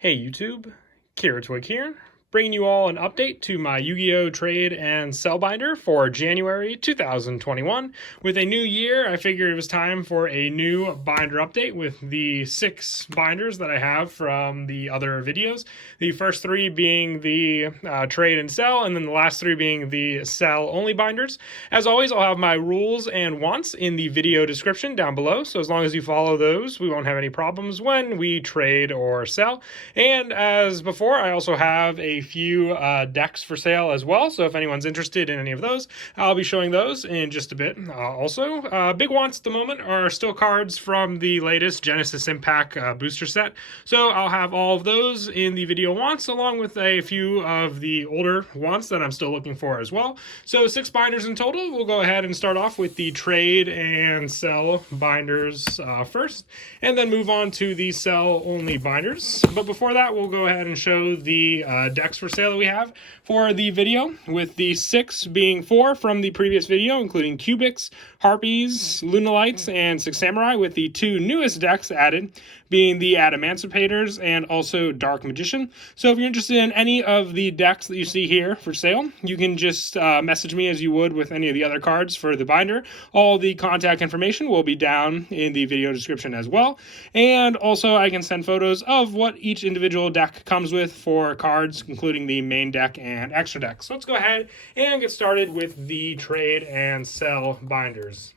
Hey YouTube, Twig here, bringing you all an update to my Yu-Gi-Oh! Trade and Sell binder for January 2021. With a new year, I figured it was time for a new binder update with the 6 binders that I have from the other videos. The first 3 being the trade and sell, and then the last 3 being the sell only binders. As always, I'll have my rules and wants in the video description down below, so as long as you follow those, we won't have any problems when we trade or sell. And as before, I also have a few decks for sale as well, so if anyone's interested in any of those, I'll be showing those in just a bit. Also, big wants at the moment are still cards from the latest Genesis Impact booster set, so I'll have all of those in the video wants, along with a few of the older wants that I'm still looking for as well. So 6 binders in total. We'll go ahead and start off with the trade and sell binders first, and then move on to the sell only binders. But before that, we'll go ahead and show the decks for sale that we have for the video, with the 6 being 4 from the previous video, including Cubics, Harpies, Lunalites, and 6 Samurai, with the 2 newest decks added being the Adamanticators and also Dark Magician. So if you're interested in any of the decks that you see here for sale, you can just message me as you would with any of the other cards for the binder. All the contact information will be down in the video description as well. And also I can send photos of what each individual deck comes with for cards, including the main deck and extra deck. So let's go ahead and get started with the trade and sell binders.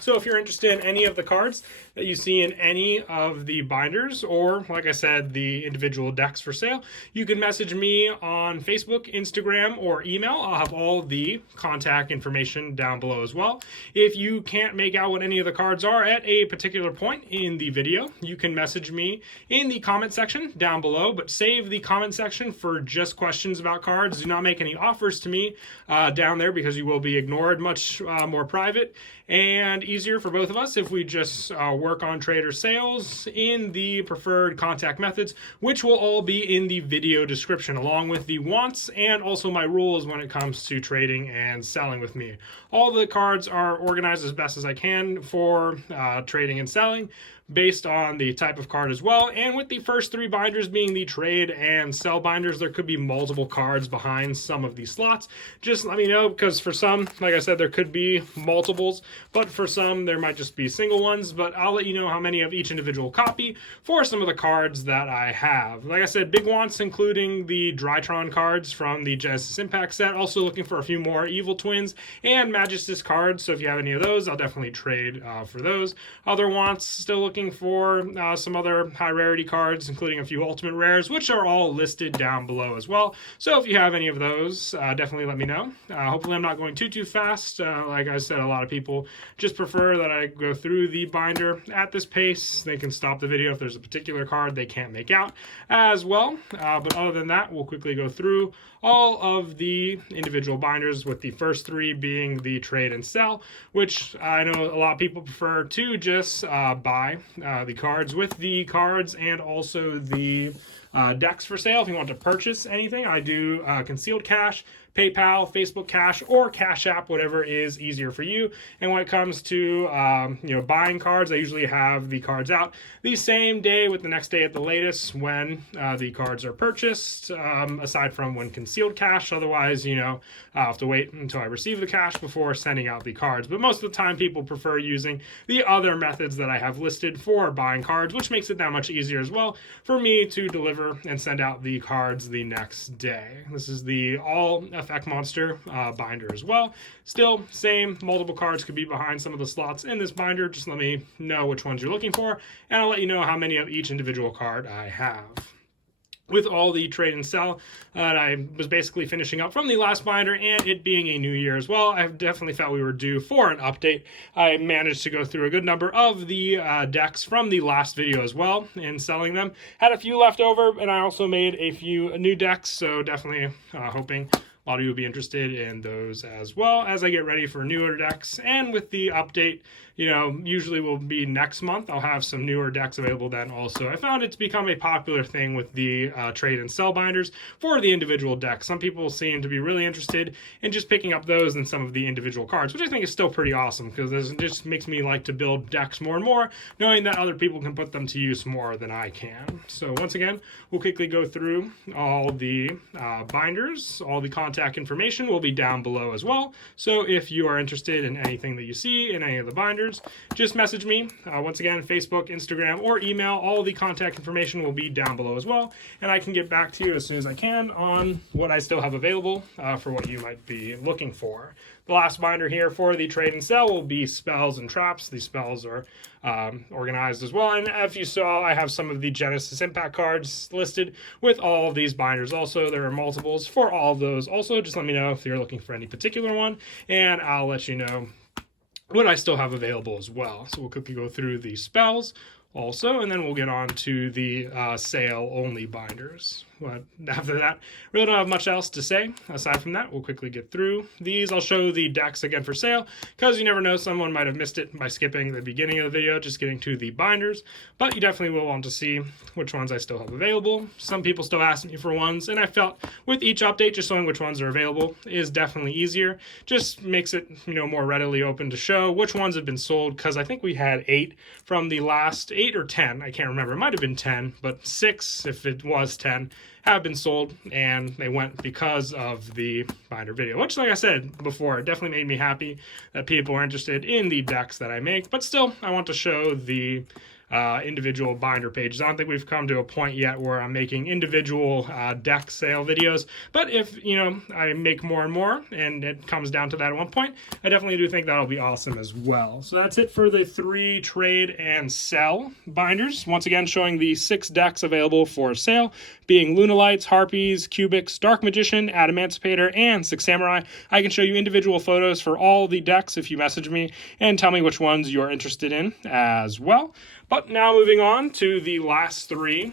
So if you're interested in any of the cards that you see in any of the binders, or like I said, the individual decks for sale, you can message me on Facebook, Instagram, or email. I'll have all the contact information down below as well. If you can't make out what any of the cards are at a particular point in the video, you can message me in the comment section down below, but save the comment section for just questions about cards. Do not make any offers to me down there, because you will be ignored. Much more private and easier for both of us if we just work on trade or sales in the preferred contact methods, which will all be in the video description, along with the wants and also my rules when it comes to trading and selling with me. All the cards are organized as best as I can for trading and selling, based on the type of card as well. And with the first 3 binders being the trade and sell binders, there could be multiple cards behind some of these slots. Just let me know, because for some, like I said, there could be multiples, but for some there might just be single ones. But I'll let you know how many of each individual copy for some of the cards that I have. Like I said, big wants including the Drytron cards from the Genesis Impact set. Also looking for a few more Evil Twins and Magistus cards, so if you have any of those, I'll definitely trade for those. Other wants, still looking for some other high rarity cards, including a few ultimate rares, which are all listed down below as well. So if you have any of those, definitely let me know. Hopefully I'm not going too fast. Like I said, a lot of people just prefer that I go through the binder at this pace. They can stop the video if there's a particular card they can't make out as well. But other than that, we'll quickly go through all of the individual binders, with the first 3 being the trade and sell, which I know a lot of people prefer to just buy the cards with the cards and also the decks for sale. If you want to purchase anything, I do concealed cash, PayPal, Facebook Cash, or Cash App, whatever is easier for you. And when it comes to buying cards, I usually have the cards out the same day with the next day at the latest when the cards are purchased, aside from when concealed cash. Otherwise, I'll have to wait until I receive the cash before sending out the cards. But most of the time, people prefer using the other methods that I have listed for buying cards, which makes it that much easier as well for me to deliver and send out the cards the next day. This is the all Effect Monster binder as well. Still, same, multiple cards could be behind some of the slots in this binder. Just let me know which ones you're looking for, and I'll let you know how many of each individual card I have. With all the trade and sell that I was basically finishing up from the last binder, and it being a new year as well, I definitely felt we were due for an update. I managed to go through a good number of the decks from the last video as well, and selling them. Had a few left over, and I also made a few new decks, so definitely hoping a lot of you will be interested in those as well as I get ready for newer decks. And with the update, usually will be next month. I'll have some newer decks available then also. I found it to become a popular thing with the trade and sell binders for the individual decks. Some people seem to be really interested in just picking up those and some of the individual cards, which I think is still pretty awesome because it just makes me like to build decks more and more, knowing that other people can put them to use more than I can. So once again, we'll quickly go through all the binders. All the contact information will be down below as well. So if you are interested in anything that you see in any of the binders, just message me. Once again, Facebook, Instagram, or email. All the contact information will be down below as well, and I can get back to you as soon as I can on what I still have available for what you might be looking for. The last binder here for the trade and sell will be spells and traps. These spells are organized as well, and if you saw, I have some of the Genesis Impact cards listed with all of these binders. Also, there are multiples for all of those. Also, just let me know if you're looking for any particular one, and I'll let you know what I still have available as well. So we'll quickly go through the spells also, and then we'll get on to the sale only binders. But after that, really don't have much else to say. Aside from that, we'll quickly get through these. I'll show the decks again for sale, because you never know, someone might have missed it by skipping the beginning of the video, just getting to the binders. But you definitely will want to see which ones I still have available. Some people still ask me for ones, and I felt with each update, just showing which ones are available is definitely easier. Just makes it, more readily open to show which ones have been sold, because I think we had 8 from the last 8 or 10. I can't remember. It might have been 10, but 6, if it was 10, have been sold, and they went because of the binder video, which, like I said before, it definitely made me happy that people are interested in the decks that I make. But still, I want to show the individual binder pages. I don't think we've come to a point yet where I'm making individual deck sale videos, but if I make more and more and it comes down to that at one point, I definitely do think that'll be awesome as well. So that's it for the 3 trade and sell binders. Once again, showing the 6 decks available for sale, being Lunalights, Harpies, Cubics, Dark Magician, Adamancipator, and 6 Samurai. I can show you individual photos for all the decks if you message me and tell me which ones you're interested in as well. But now moving on to the last 3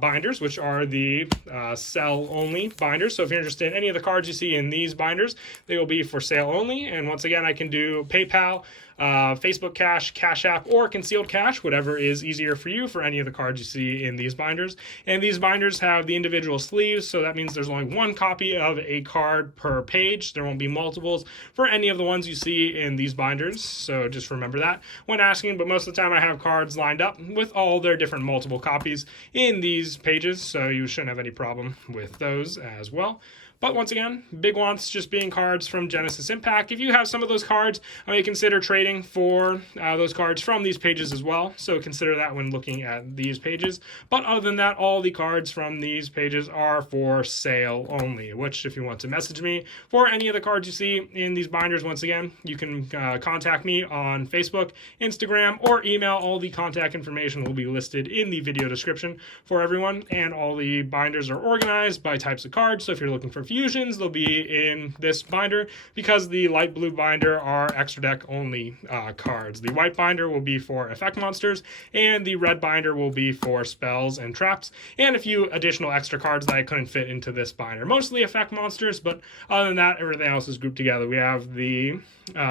binders, which are the sell-only binders. So if you're interested in any of the cards you see in these binders, they will be for sale only. And once again, I can do PayPal, Facebook Cash, Cash App, or Concealed Cash, whatever is easier for you for any of the cards you see in these binders. And these binders have the individual sleeves, so that means there's only 1 copy of a card per page. There won't be multiples for any of the ones you see in these binders, so just remember that when asking. But most of the time I have cards lined up with all their different multiple copies in these pages, so you shouldn't have any problem with those as well. But once again, big ones just being cards from Genesis Impact. If you have some of those cards, I may consider trading for those cards from these pages as well. So consider that when looking at these pages. But other than that, all the cards from these pages are for sale only, which if you want to message me for any of the cards you see in these binders, once again, you can contact me on Facebook, Instagram, or email. All the contact information will be listed in the video description for everyone. And all the binders are organized by types of cards. So if you're looking for fusions, they'll be in this binder, because the light blue binder are extra deck only cards. The white binder will be for effect monsters, and the red binder will be for spells and traps, and a few additional extra cards that I couldn't fit into this binder. Mostly effect monsters, but other than that, everything else is grouped together. We have the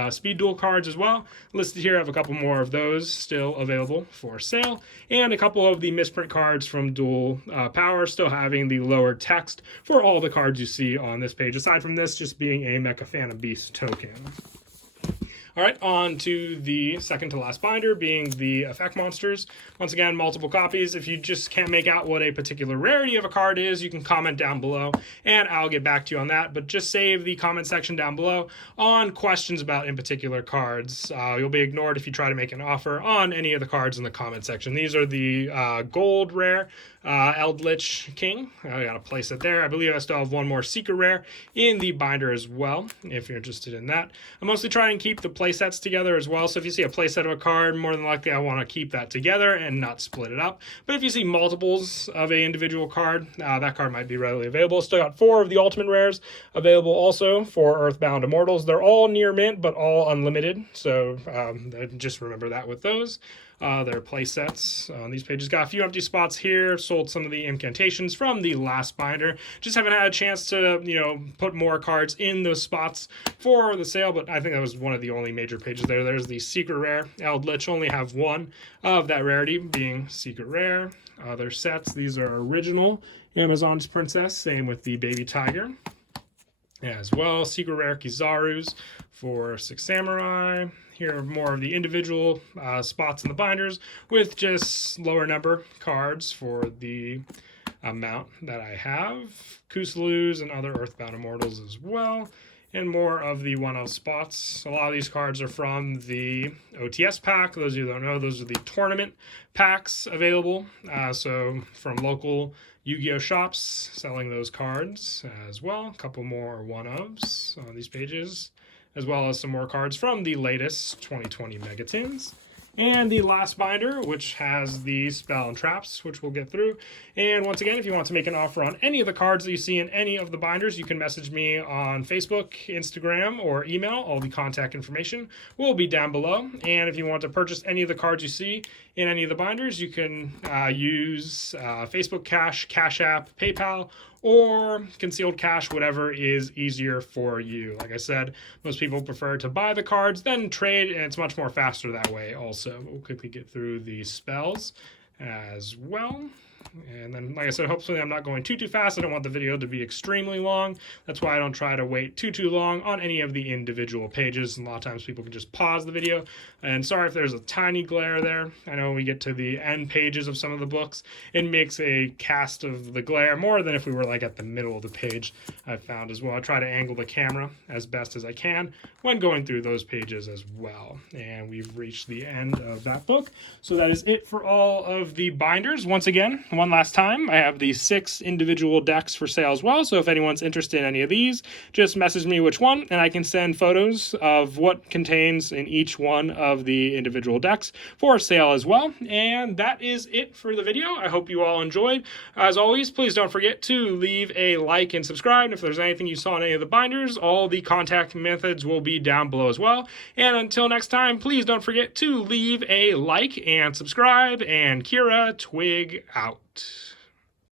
speed duel cards as well listed here. I have a couple more of those still available for sale, and a couple of the misprint cards from Duel Power, still having the lower text for all the cards you see on this page, aside from this just being a Mecha Fan of Beast token. All right, on to the second to last binder, being the effect monsters. Once again, multiple copies. If you just can't make out what a particular rarity of a card is, you can comment down below, and I'll get back to you on that. But just save the comment section down below on questions about in particular cards. You'll be ignored if you try to make an offer on any of the cards in the comment section. These are the gold rare Eldritch King. I gotta place it there. I believe I still have one more secret rare in the binder as well, if you're interested in that. I mostly try and keep the play sets together as well, so if you see a play set of a card, more than likely I want to keep that together and not split it up. But if you see multiples of a individual card, that card might be readily available. Still got 4 of the ultimate rares available also for Earthbound Immortals. They're all near mint, but all unlimited, so just remember that with those. their play sets on these pages. Got a few empty spots here. Sold some of the incantations from the last binder. Just haven't had a chance to, put more cards in those spots for the sale, but I think that was one of the only major pages there. There's the secret rare Eldritch. Only have one of that rarity, being secret rare. Other sets, these are original Amazon's Princess, same with the baby tiger as well. Secret rare Kizaru's for 6 samurai. Here are more of the individual spots in the binders with just lower number cards for the amount that I have. Kusalu's and other Earthbound Immortals as well. And more of the one-of spots. A lot of these cards are from the OTS pack. Those of you that don't know, those are the tournament packs available. So from local Yu-Gi-Oh shops selling those cards as well. A couple more one-ofs on these pages, as well as some more cards from the latest 2020 Megatins. And the last binder, which has the spell and traps, which we'll get through. And once again, if you want to make an offer on any of the cards that you see in any of the binders, you can message me on Facebook, Instagram, or email. All the contact information will be down below. And if you want to purchase any of the cards you see in any of the binders, you can use Facebook Cash, Cash App, PayPal, or concealed cash, whatever is easier for you. Like I said, most people prefer to buy the cards, then trade, and it's much more faster that way also. We'll quickly get through the spells as well. And then, like I said, hopefully I'm not going too fast. I don't want the video to be extremely long. That's why I don't try to wait too long on any of the individual pages. And a lot of times people can just pause the video. And sorry if there's a tiny glare there. I know when we get to the end pages of some of the books, it makes a cast of the glare more than if we were like at the middle of the page. I've found as well. I try to angle the camera as best as I can when going through those pages as well. And we've reached the end of that book. So that is it for all of the binders. Once again, one last time, I have the 6 individual decks for sale as well. So if anyone's interested in any of these, just message me which one, and I can send photos of what contains in each one of the individual decks for sale as well. And that is it for the video. I hope you all enjoyed. As always, please don't forget to leave a like and subscribe. And if there's anything you saw in any of the binders, all the contact methods will be down below as well. And until next time, please don't forget to leave a like and subscribe. And Kira Twig out.